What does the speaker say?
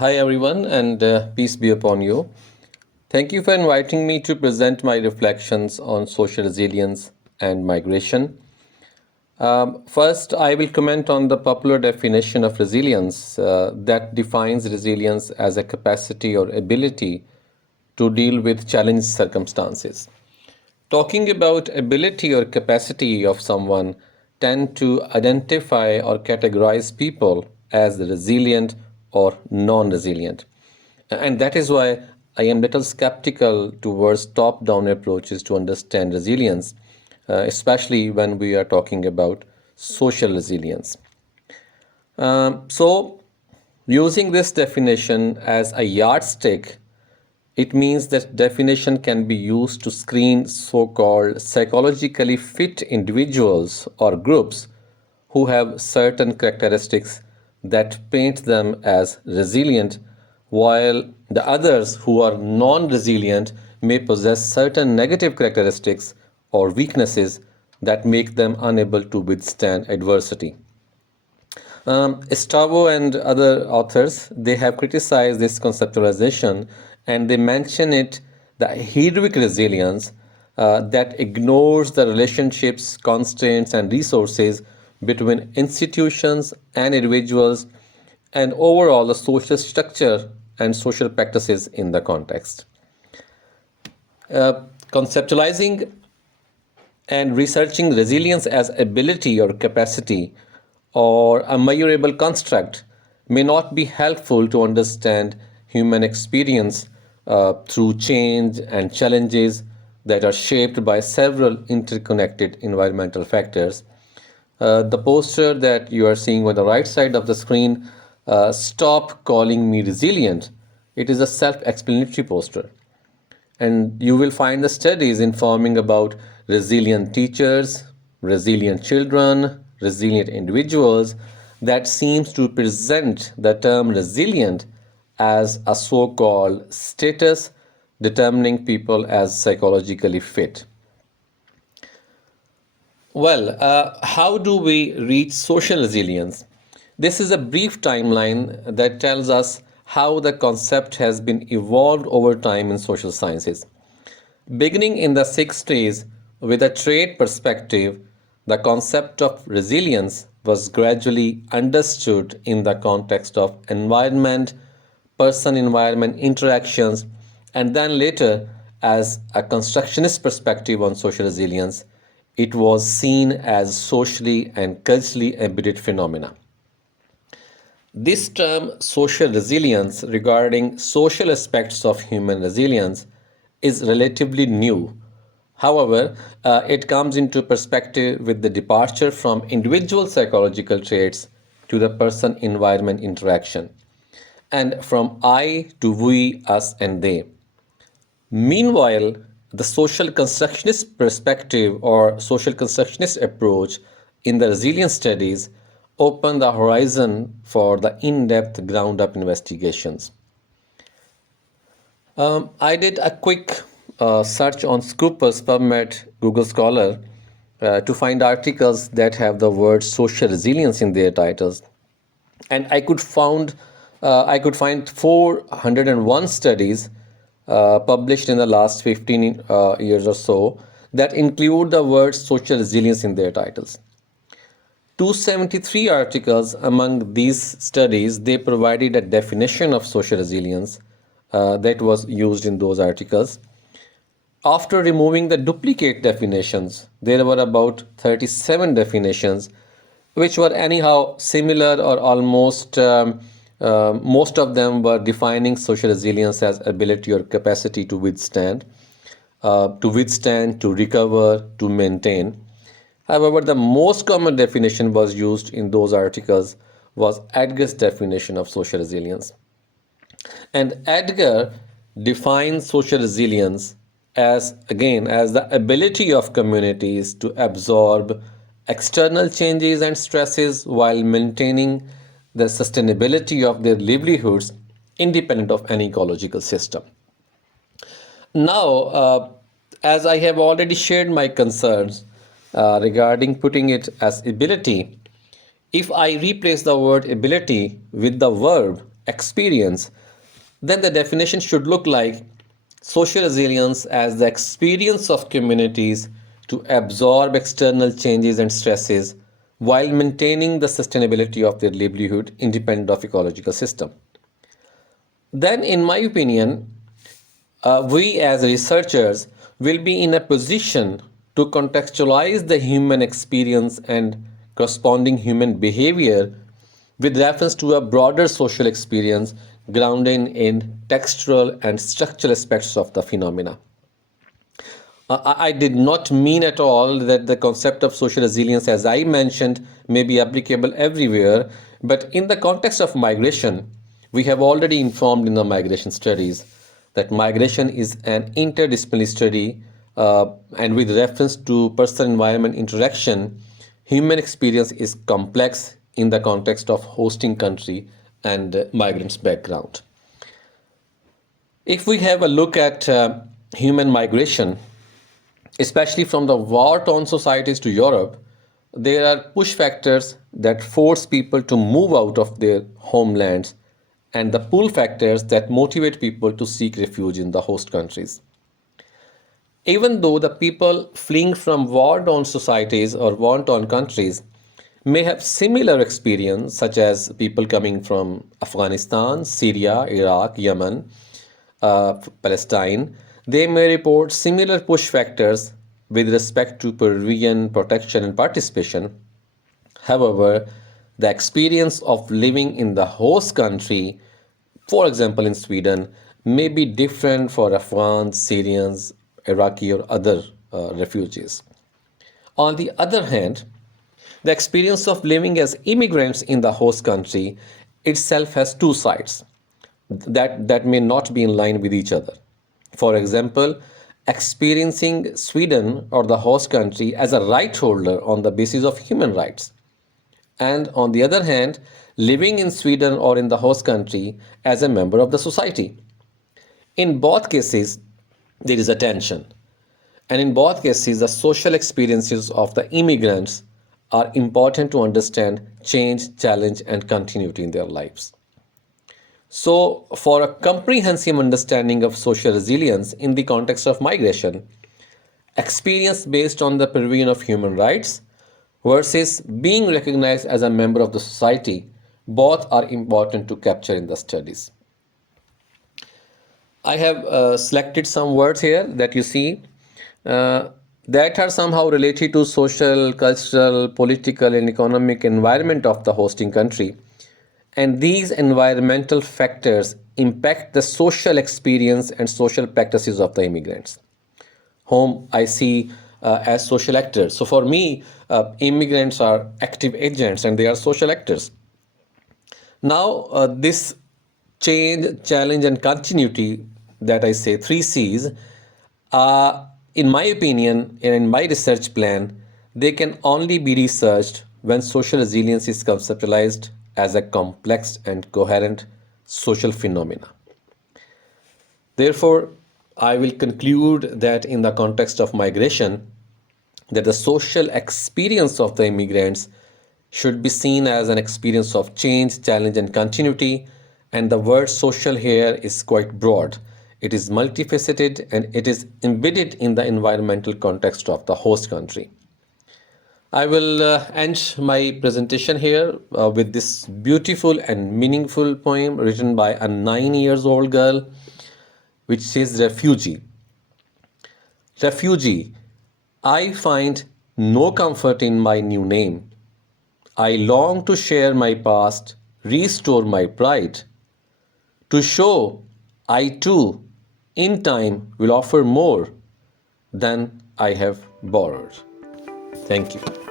Hi everyone, and peace be upon you. Thank you for inviting me to present my reflections on social resilience and migration. First, I will comment on the popular definition of resilience that defines resilience as a capacity or ability to deal with challenging circumstances. Talking about ability or capacity of someone tend to identify or categorize people as resilient or non-resilient. And that is why I am little skeptical towards top-down approaches to understand resilience, especially when we are talking about social resilience. So, using this definition as a yardstick, it means that definition can be used to screen so-called psychologically fit individuals or groups who have certain characteristics that paint them as resilient, while the others who are non-resilient may possess certain negative characteristics or weaknesses that make them unable to withstand adversity. Strabo and other authors, they have criticized this conceptualization, and they mention it the heroic resilience that ignores the relationships, constraints, and resources between institutions and individuals, and overall the social structure and social practices in the context. Conceptualizing and researching resilience as ability or capacity or a measurable construct may not be helpful to understand human experience through change and challenges that are shaped by several interconnected environmental factors. The poster that you are seeing on the right side of the screen, Stop Calling Me Resilient, it is a self-explanatory poster. And you will find the studies informing about resilient teachers, resilient children, resilient individuals that seems to present the term resilient as a so-called status determining people as psychologically fit. Well, how do we reach social resilience? This is a brief timeline that tells us how the concept has been evolved over time in social sciences. Beginning in the 60s with a trade perspective, the concept of resilience was gradually understood in the context of environment, person environment interactions, and then later as a constructionist perspective on social resilience, it was seen as socially and culturally embedded phenomena. This term social resilience regarding social aspects of human resilience is relatively new. However, it comes into perspective with the departure from individual psychological traits to the person environment interaction, and from I to we, us, and they. Meanwhile, the social constructionist perspective or social constructionist approach in the resilience studies open the horizon for the in-depth ground-up investigations. I did a quick search on Scopus, PubMed, Google Scholar to find articles that have the word social resilience in their titles, and I could find 401 studies published in the last 15 years or so that include the word social resilience in their titles. 273 articles among these studies, they provided a definition of social resilience that was used in those articles. After removing the duplicate definitions, there were about 37 definitions which were anyhow similar or almost most of them were defining social resilience as ability or capacity to withstand, to recover, to maintain. However, the most common definition was used in those articles was Edgar's definition of social resilience. And Edgar defines social resilience as the ability of communities to absorb external changes and stresses while maintaining the sustainability of their livelihoods independent of any ecological system. Now, as I have already shared my concerns regarding putting it as ability, if I replace the word ability with the verb experience, then the definition should look like social resilience as the experience of communities to absorb external changes and stresses while maintaining the sustainability of their livelihood independent of ecological system. Then, in my opinion, we as researchers will be in a position to contextualize the human experience and corresponding human behavior with reference to a broader social experience grounded in textual and structural aspects of the phenomena. I did not mean at all that the concept of social resilience, as I mentioned, may be applicable everywhere, but in the context of migration, we have already informed in the migration studies that migration is an interdisciplinary study, and with reference to person environment interaction, human experience is complex in the context of hosting country and migrants' background. If we have a look at human migration, especially from the war-torn societies to Europe, there are push factors that force people to move out of their homelands and the pull factors that motivate people to seek refuge in the host countries. Even though the people fleeing from war-torn societies or war-torn countries may have similar experience, such as people coming from Afghanistan, Syria, Iraq, Yemen, Palestine, they may report similar push factors with respect to Peruvian protection and participation. However, the experience of living in the host country, for example in Sweden, may be different for Afghans, Syrians, Iraqi, or other refugees. On the other hand, the experience of living as immigrants in the host country itself has two sides that may not be in line with each other. For example, experiencing Sweden or the host country as a right holder on the basis of human rights, and on the other hand, living in Sweden or in the host country as a member of the society. In both cases, there is a tension, and in both cases, the social experiences of the immigrants are important to understand change, challenge, and continuity in their lives. So, for a comprehensive understanding of social resilience in the context of migration, experience based on the purview of human rights versus being recognized as a member of the society, both are important to capture in the studies. I have selected some words here that you see uh, that are somehow related to social, cultural, political, and economic environment of the hosting country. And these environmental factors impact the social experience and social practices of the immigrants, whom I see as social actors. So for me, immigrants are active agents and they are social actors. Now, this change, challenge, and continuity that I say, three C's, in my opinion, and in my research plan, they can only be researched when social resilience is conceptualized as a complex and coherent social phenomena. Therefore, I will conclude that in the context of migration, that the social experience of the immigrants should be seen as an experience of change, challenge, and continuity. And the word social here is quite broad. It is multifaceted and it is embedded in the environmental context of the host country. I will end my presentation here with this beautiful and meaningful poem written by a 9 years old girl, which says, Refugee. Refugee, I find no comfort in my new name. I long to share my past, restore my pride, to show I too, in time, will offer more than I have borrowed. Thank you.